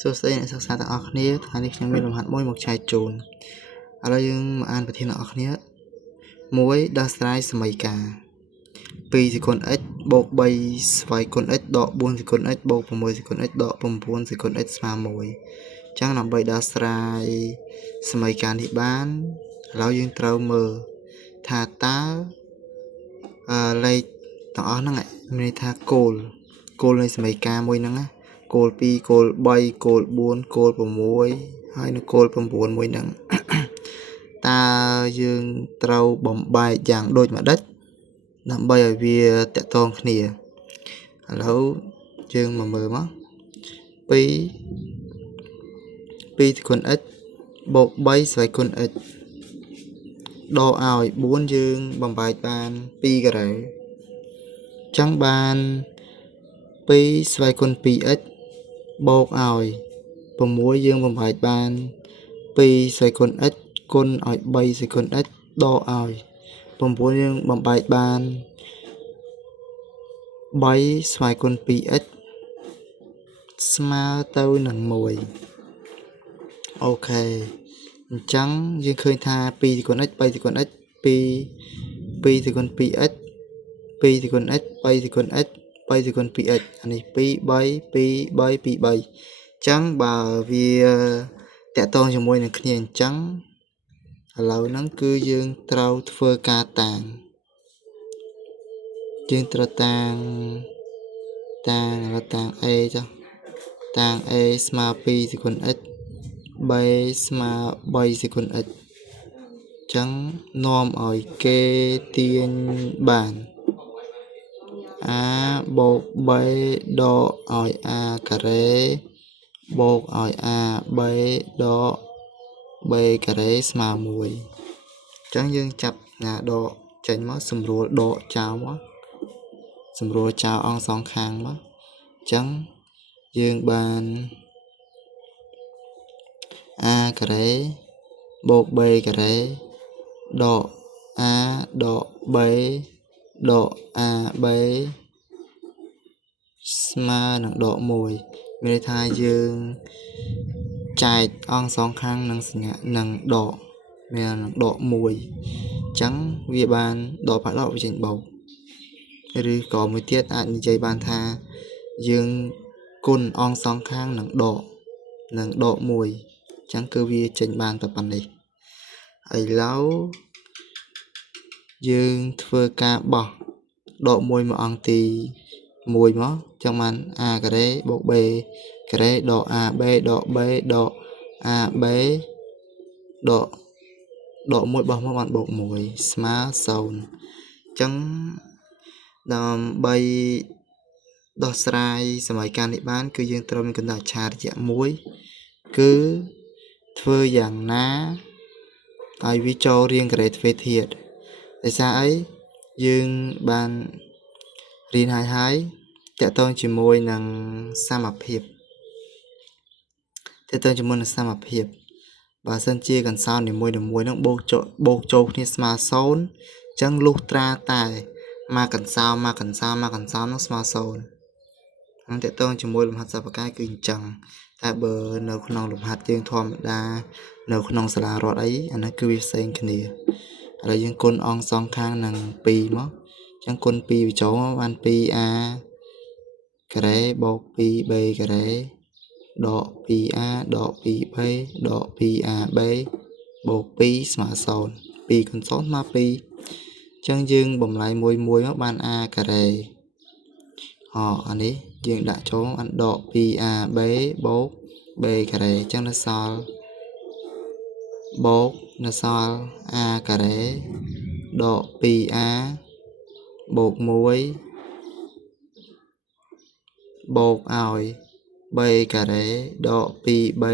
សួស្តីអ្នកសិក្សាទាំងអស់គ្នាថ្ងៃនេះខ្ញុំមានលំហាត់មួយមកចែកជូនឥឡូវយើងមកអានប្រធានអ្នកនរគ្នា1ដោះស្រាយសមីការ2សេគុណ x បូក3ស្វ័យគុណ x ដក4សេគុណ x បូក6សេគុណ x ដក9សេគុណ x ស្មើ1អញ្ចឹងដើម្បីដោះស្រាយសមីការនេះបានឥឡូវយើងត្រូវមើលថាតើលេខទាំងអស់ហ្នឹងមានន័យថាគោលនៃសមីការមួយហ្នឹងណាគោល2គោល3គោល4គោល6ហើយនិងគោល9មួយហ្នឹងតើយើងត្រូវបំបែកយ៉ាងដូចម្ដេចដើម្បីឲ្យវាតកតងគ្នាឥឡូវយើងមកមើលមក2សេគុណ x បូក3ស្វ័យគុណ x ដកឲ្យ4យើងបំបែកបាន2ការ៉េអញ្ចឹងបាន2ស្វ័យគុណ 2x បូកឲ្យ6យើងបំបែកបាន2ស្វ័យគុណ x គុណឲ្យ3ស្វ័យគុណ x ដកឲ្យ9យើងបំបែកបាន3ស្វ័យគុណ 2x ស្មើទៅនឹង1អូខេអញ្ចឹងយើងឃើញថា2សេគុណ x 3សេគុណ x 2សេគុណ 2x 2សេគុណ x 3សេគុណ x 3សេគុណ 2x អានេះ2 3 2 3 2 3អញ្ចឹងបើវាតកតងជាមួយនឹងគ្នាអញ្ចឹងឥឡូវហ្នឹងគឺយើងត្រូវធ្វើការតាំងយើងត្រូវតាំង a ចុះតាំង a ស្មើ2សេគុណ x b ស្មើ3សេគុណ x អញ្ចឹងនាំឲ្យគេទាញបាន a បូក b ដកឲ្យ a ការ៉េបូកឲ្យ a b ដក b ការ៉េស្មើ1អញ្ចឹងយើងចាប់ណាដកចេញមកសម្រួលដកចោលមកសម្រួលចោលអង្គសងខាងមកអញ្ចឹងយើងបាន a ការ៉េបូក b ការ៉េដក a ដក b ដក a b ស្មើនឹងដក1មានន័យថាយើងចែកអង្គសងខាងនឹងសញ្ញានឹងដកមាននឹងដក1អញ្ចឹងវាបានដកផាក់ដកវាចេញបោកឬក៏មួយទៀតអាចនិយាយបានថាយើងគុណអង្គសងខាងនឹងដក1អញ្ចឹងគឺវាចេញបានតែប៉ុណ្ណេះឥឡូវយើងធ្វើការបោះដក1មកអង្គទី1មកចឹងបាន a ការ៉េបូក b ការ៉េដក ab ដក b ដក ab ដក1បោះមកបានបូក1ស្មើ0អញ្ចឹងដើម្បីដោះស្រាយសមីការនេះបានគឺយើងត្រូវមានកណ្ដាលឆារយៈ1គឺធ្វើយ៉ាងណាឲ្យវាចូលរាងការ៉េទ្វេធាតុដោយសារអីយើងបានរៀនហើយតកតងជាមួយនឹងសមភាពបើសិនជាកន្សោននីមួយៗនឹងបូកចូលគ្នាស្មើ0អញ្ចឹងលុះត្រាតែមកកន្សោមនឹងស្មើ0ហ្នឹងតកតងជាមួយលំហាត់សិប្បកម្មគឺអញ្ចឹងតែបើនៅក្នុងលំហាត់យើងធម្មតានៅក្នុងសាលារដ្ឋអីអានេះគឺវាផ្សេងគ្នាឥឡូវយើងគុណអង្គសងខាងនឹង2មកអញ្ចឹងគុណ2វាចូលមកបាន 2a ការ៉េបូក 2b ការ៉េដក 2a ដក 2b ដក 2ab បូក2ស្មើ0 2គុណ0ស្មើ2អញ្ចឹងយើងបំលែងមួយមកបាន a ការ៉េអានេះយើងដាក់ចូលបានដក 2ab បូក b ការ៉េអញ្ចឹងនៅសល់បូកនៅសល់ a ការ៉េដក 2a បូក1បូកឲ្យ b ការ៉េដក 2b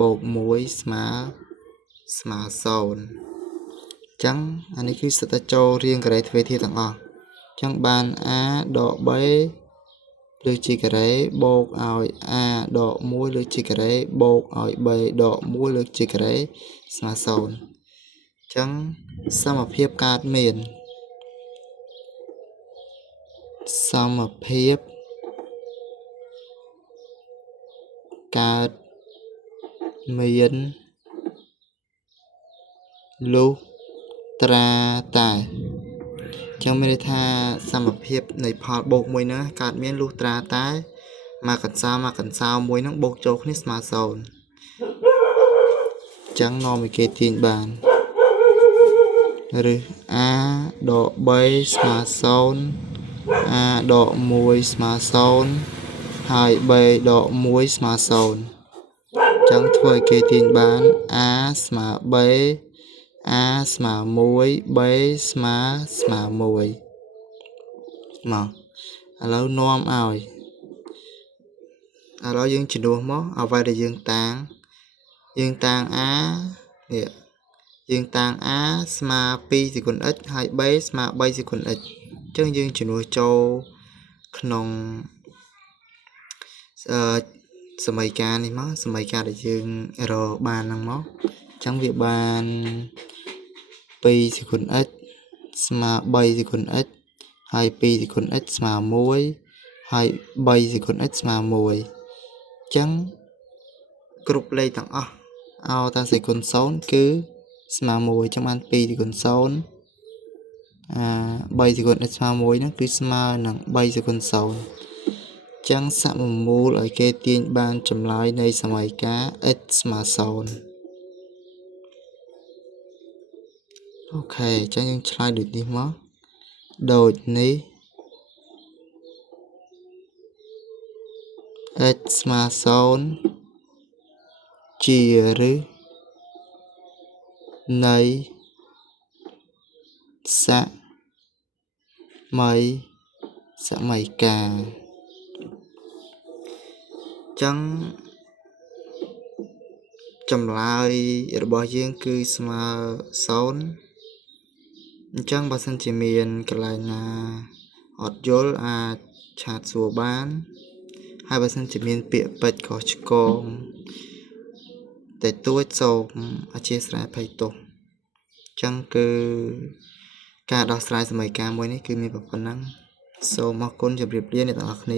បូក1ស្មើ0អញ្ចឹងអានេះគឺសិតតែចូលរាងការ៉េទ្វេធាតុទាំងអស់អញ្ចឹងបាន a ដក b លើជាការ៉េបូកឲ្យ a ដក1លើជាការ៉េបូកឲ្យ b ដក1លើជាការ៉េស្មើ0អញ្ចឹងសមភាពកើតមានសមភាពកើត មានលុះត្រាតែចឹងមានន័យថាសមភាពនៃផលបូកមួយហ្នឹងកើតមានលុះត្រាតែមកកន្សោមួយហ្នឹងបូកចូលគ្នាស្មើ0ចឹងនាំឲ្យគេទាញបានឬ a ដក3ស្មើ0 a ដក1ស្មើ0ហើយ b ដក1ស្មើ0ចឹងធ្វើឲ្យគេទាញបាន a ស្មើ b a ស្មើ1 b ស្មើ1មកឥឡូវនាំឲ្យឥឡូវយើងជំនួសមកអ្វីដែលយើងតាំងa នេះយើងតាំង a ស្មើ2សេគុណ x ហើយ b ស្មើ3សេគុណ x ចឹងយើងជំនួសចូលក្នុងសមីការនេះមកសមីការដែលយើងរកបានហ្នឹងមកចឹងវាបាន2សេគុណ x ស្មើ3សេគុណ x ហើយ2សេគុណ x ស្មើ1ហើយ3សេគុណ x ស្មើ1ចឹងគ្រប់លេខទាំងអស់ឲ្យតាសេគុណ0គឺស្មើ1ចឹងបាន2សេគុណ0 3សេគុណ x ស្មើ1ហ្នឹងគឺស្មើនឹង3សេគុណ0ចឹងសមមូលឲ្យគេទាញបានចម្លើយនៃសមីការ x ស្មើ0អូខេចឹងយើងឆ្លើយដូចនេះមកដូចនេះ x ស្មើ0ជាឬនៃសមីការចឹងចម្លើយរបស់យើងគឺស្មើ0អញ្ចឹងបើសិនជាមានកន្លែងណាអត់យល់អាចឆាតសួរបានហើយបើសិនជាមានពាក្យពេចន៍ខុសឆ្គងតែទួចសូមអធិស្ឋានអភ័យទោសចឹងគឺការដោះស្រាយសមីការមួយនេះគឺមានប៉ុណ្ណឹងសូមអរគុណជម្រាបលាអ្នកទាំងអស់គ្នា